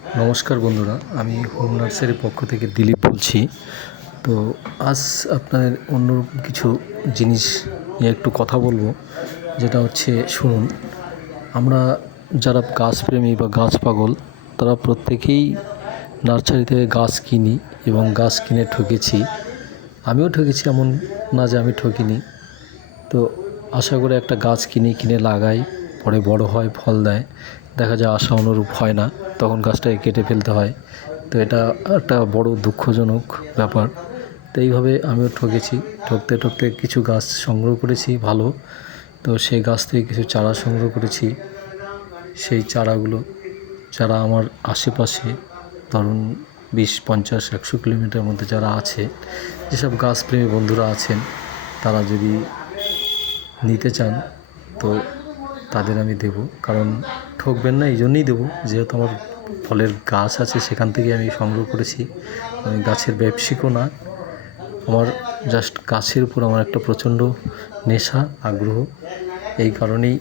নমস্কার বন্ধুরা, আমি হোম নার্সারির পক্ষ থেকে দিলীপ বলছি। তো আজ আপনাদের অন্য কিছু জিনিস নিয়ে একটু কথা বলবো, যেটা হচ্ছে শুনুন। আমরা যারা গাছপ্রেমী বা গাছ পাগল, তারা প্রত্যেকেই নার্সারি থেকে গাছ কিনি এবং গাছ কিনে ঠকেছি। আমিও ঠকেছি, এমন না যে আমি ঠকিনি। তো আশা করে একটা গাছ কিনে লাগাই, পরে বড় হয়, ফল দেয়, দেখা যায় আশা অনুরূপ হয় না, তখন গাছটাকে কেটে ফেলতে হয়। তো এটা একটা বড় দুঃখজনক ব্যাপার। তো এইভাবে আমিও ঠকেছি। ঠকতে কিছু গাছ সংগ্রহ করেছি ভালো। তো সেই গাছ থেকে কিছু চারা সংগ্রহ করেছি। সেই চারা আমার আশেপাশে ধরুন 20, 50, 100 কিলোমিটার মধ্যে যারা আছে, যেসব গাছপ্রেমী বন্ধুরা আছেন, তারা যদি নিতে চান তো তাদের আমি দেবো। কারণ ঠকবেন না, এই জন্যই দেবো, যেহেতু আমার ফলের গাছ আছে, সেখান থেকে আমি সংগ্রহ করেছি। আমি গাছের ব্যবসায়িকও না, আমার জাস্ট গাছের উপর আমার একটা প্রচণ্ড নেশা, আগ্রহ। এই কারণেই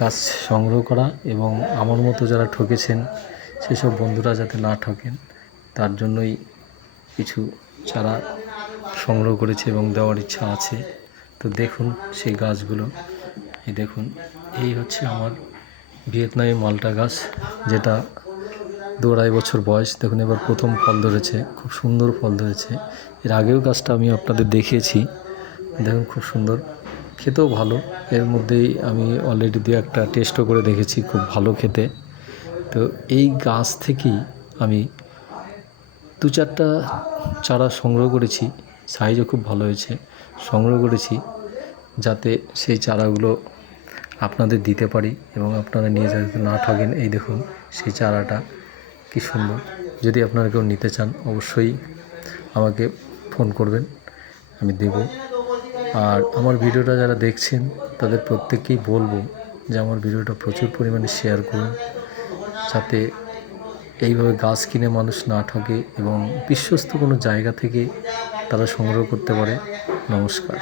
গাছ সংগ্রহ করা, এবং আমার মতো যারা ঠকেছেন সেসব বন্ধুরা যাতে না ঠকেন, তার জন্যই কিছু চারা সংগ্রহ করেছি এবং দেওয়ার ইচ্ছা আছে। তো দেখুন সেই গাছগুলো, এই দেখুন, এই হচ্ছে আমার ভিয়েতনামি মালটা গাছ, যেটা 2-2.5 বছর বয়স। দেখুন এবার প্রথম ফল ধরেছে, খুব সুন্দর ফল ধরেছে। এর আগেও গাছটা আমি আপনাদের দেখিয়েছি, দেখুন খুব সুন্দর, খেতেও ভালো। এর মধ্যেই আমি অলরেডি 2-1টা টেস্টও করে দেখেছি, খুব ভালো খেতে। তো এই গাছ থেকেই আমি 2-4টা চারা সংগ্রহ করেছি, সাইজও খুব ভালো হয়েছে। সংগ্রহ করেছি যাতে সেই চারাগুলো আপনাদের দিতে পারি এবং আপনারা নিয়ে যাতে না ঠকেন। এই দেখুন সেই চারাটা কি সুন্দর। যদি আপনারা কেউ নিতে চান, অবশ্যই আমাকে ফোন করবেন, আমি দেব। আর আমার ভিডিওটা যারা দেখছেন, তাদের প্রত্যেককেই বলবো যে আমার ভিডিওটা প্রচুর পরিমাণে শেয়ার করুন, যাতে এইভাবে গাছ কিনে মানুষ না ঠকে এবং বিশ্বস্ত কোনো জায়গা থেকে তারা সংগ্রহ করতে পারে। নমস্কার।